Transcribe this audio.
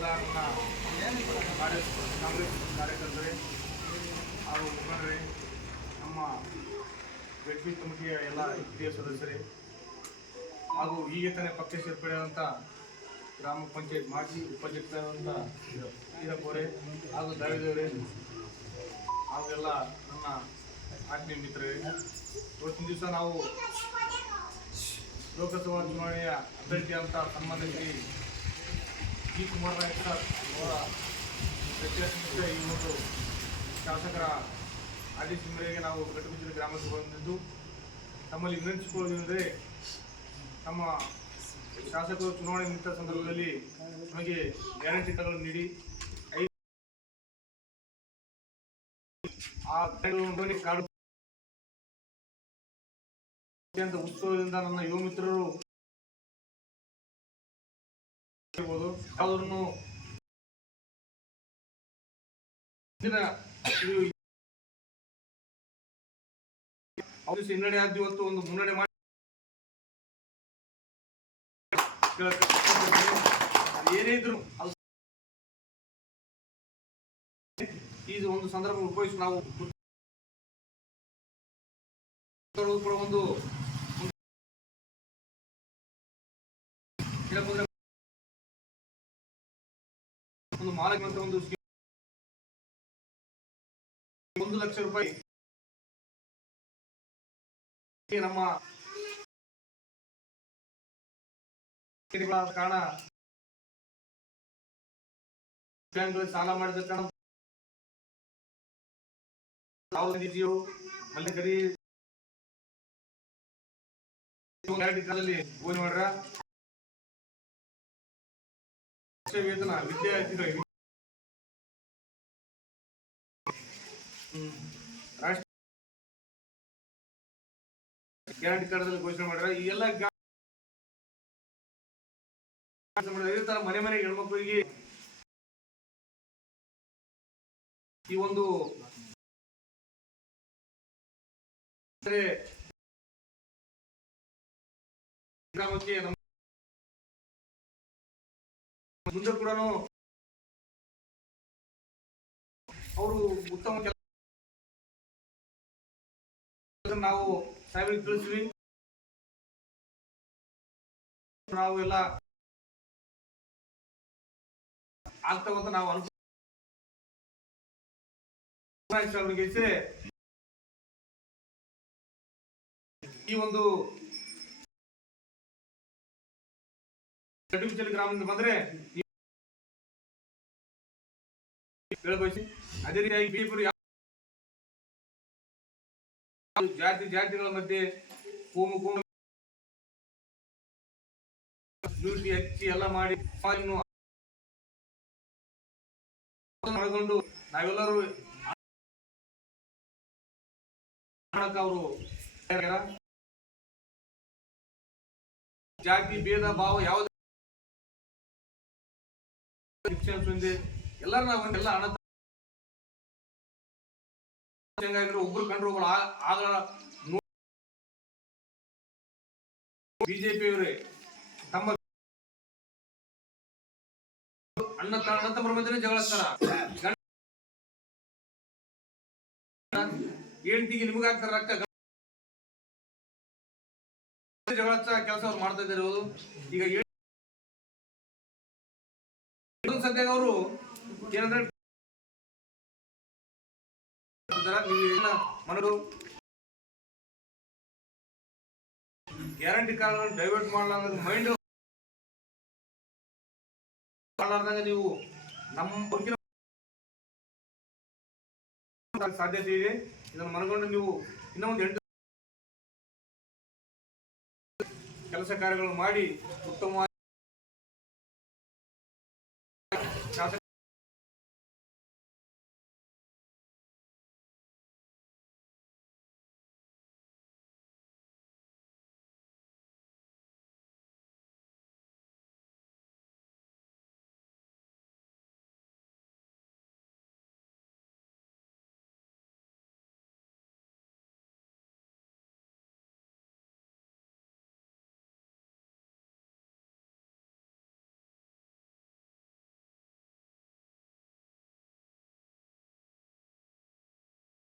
ಎಲ್ಲ ಕಾಂಗ್ರೆಸ್ ಕಾರ್ಯಕರ್ತರೇ ಹಾಗೂ ಮುಖಂಡರೇ, ನಮ್ಮ ವ್ಯಕ್ತಿ ಕಮಿಟಿಯ ಎಲ್ಲ ಹಿರಿಯ ಸದಸ್ಯರೇ ಹಾಗೂ ಹೀಗೆ ತಾನೇ ಪಕ್ಷ ಸೇರ್ಪಡೆಯಾದಂಥ ಗ್ರಾಮ ಪಂಚಾಯತ್ ಮಾಜಿ ಉಪಾಧ್ಯಕ್ಷರಾದಂಥ ಈರಪ್ಪವರೇ ಹಾಗೂ ದಾವಿದವರೇ ಹಾಗೂ ಎಲ್ಲ ನನ್ನ ಆತ್ಮೀಯ ಮಿತ್ರರೇ, ಇವತ್ತಿನ ದಿವಸ ನಾವು ಲೋಕಸಭಾ ಚುನಾವಣೆಯ ಅಭ್ಯರ್ಥಿ ಅಂತ ಸನ್ಮಾನ್ಯ ಶ್ರೀ ಜಿ ಕುಮಾರ್ ನಾಯಕ್ ಸರ್ ಅವರ ಪ್ರತ್ಯೇಕ ಈ ಒಂದು ಶಾಸಕರ ಆದೇಶ ಮೇರೆಗೆ ನಾವು ಕಟ್ಟುಬಿಚ್ಚಿನ ಗ್ರಾಮಕ್ಕೆ ಬಂದಿದ್ದು ತಮ್ಮಲ್ಲಿ ವಿನಂತಿಸಿಕೊಳ್ಳುವುದೆಂದರೆ ನಮ್ಮ ಶಾಸಕರು ಚುನಾವಣೆ ನಿಂತ ಸಂದರ್ಭದಲ್ಲಿ ನಮಗೆ ಗ್ಯಾರಂಟಿ ಕಾರ್ಡ್ಗಳನ್ನು ನೀಡಿ ಆ ಕಾರ್ಡ್ ಅತ್ಯಂತ ಉತ್ಸವದಿಂದ ನನ್ನ ಯುವ ಮಿತ್ರರು ಯಾವುದನ್ನು ಹಿನ್ನಡೆ ಆದ ಇವತ್ತು ಒಂದು ಮುನ್ನಡೆ ಮಾಡಿ ಏನೇ ಇದ್ರು ಈ ಒಂದು ಸಂದರ್ಭ ಉಪಯೋಗಿಸಿ ನಾವು ಒಂದು ಒಂದು ಮಾಲಕ್ ಅಂತ ಒಂದು 1 ಲಕ್ಷ ರೂಪಾಯಿ ನಮ್ಮ ಕಾರಣ ಬ್ಯಾಂಕ್ಗಳಲ್ಲಿ ಸಾಲ ಮಾಡಿದ ಕಾರಣ ಮಲ್ಲಿಕರಿ ಓನ್ ಮಾಡ್ರ ವೇತನ ವಿದ್ಯಾರ್ಥಿಗಳಿಗೆ ರಾಷ್ಟ್ರ ಗ್ಯಾರಂಟಿ ಕಾರ್ಡ್ದಲ್ಲಿ ಘೋಷಣೆ ಮಾಡ್ಯಾರ. ಈ ಎಲ್ಲ ಇದೇ ತರ ಮನೆ ಮನೆಗೆ ಹೆಣ್ಮಕ್ಳಿಗೆ ಈ ಒಂದು ಗ್ರಾಮಕ್ಕೆ ಮುಂದೆ ಕೂಡ ಅವರು ಉತ್ತಮ ಕೆಲಸ ನಾವು ಸಾಹೇಬರಿಗೆ ತಿಳಿಸ್ವಿ. ನಾವು ಎಲ್ಲ ಆಗ್ತಾವಂತ ನಾವು ಅವರಿಗೆ ಈ ಒಂದು ಗ್ರಾಮದಿಂದ ಬಂದ್ರೆ ಅದೇ ರೀತಿಯಾಗಿ ಬಿಜೆಪಿ ಜಾತಿಗಳ ಮಧ್ಯೆ ಕೋಮು ಹಚ್ಚಿ ಎಲ್ಲ ಮಾಡಿ ಒಳಗೊಂಡು ನಾವೆಲ್ಲರೂ ಅವರು ಜಾತಿ ಭೇದ ಭಾವ ಯಾವ್ದು ಎಲ್ಲರೂ ನಾವೆಲ್ಲ ಹಣ ಒಬ್ರು ಕಂಡ್ರು ಒಬ್ರು ಆಗ ಬಿಜೆಪಿಯವರೇ ತಮ್ಮ ಅಣ್ಣ ತಮ್ಮರ ಮಧ್ಯೆ ಜಗಳಸ್ತಾರ. ಹೆಂಡತಿಗೆ ನಿಮಗ ಆಗ್ತಾರ ರಕ್ತ ಜಗಳ ಕೆಲಸ ಅವ್ರು ಮಾಡ್ತಾ ಇದ್ದಾರೆ. ಈಗ ಸದ್ಯ ಅವರು ಏನಂದ್ರೆ ಮನರು ಗ್ಯಾರಂಟಿ ಕಾರ್ಡ್ ಡೈವರ್ಟ್ ಮಾಡಲಾರ್ದ ಮೈಂಡ್ ಮಾಡಲಾರ್ದಂಗ ನೀವು ನಮ್ಮ ಸಾಧ್ಯತೆ ಇದೆ. ಇದನ್ನು ಮನಗೊಂಡು ನೀವು ಇನ್ನೊಂದು 8 ಕೆಲಸ ಕಾರ್ಯಗಳು ಮಾಡಿ ಉತ್ತಮವಾಗಿ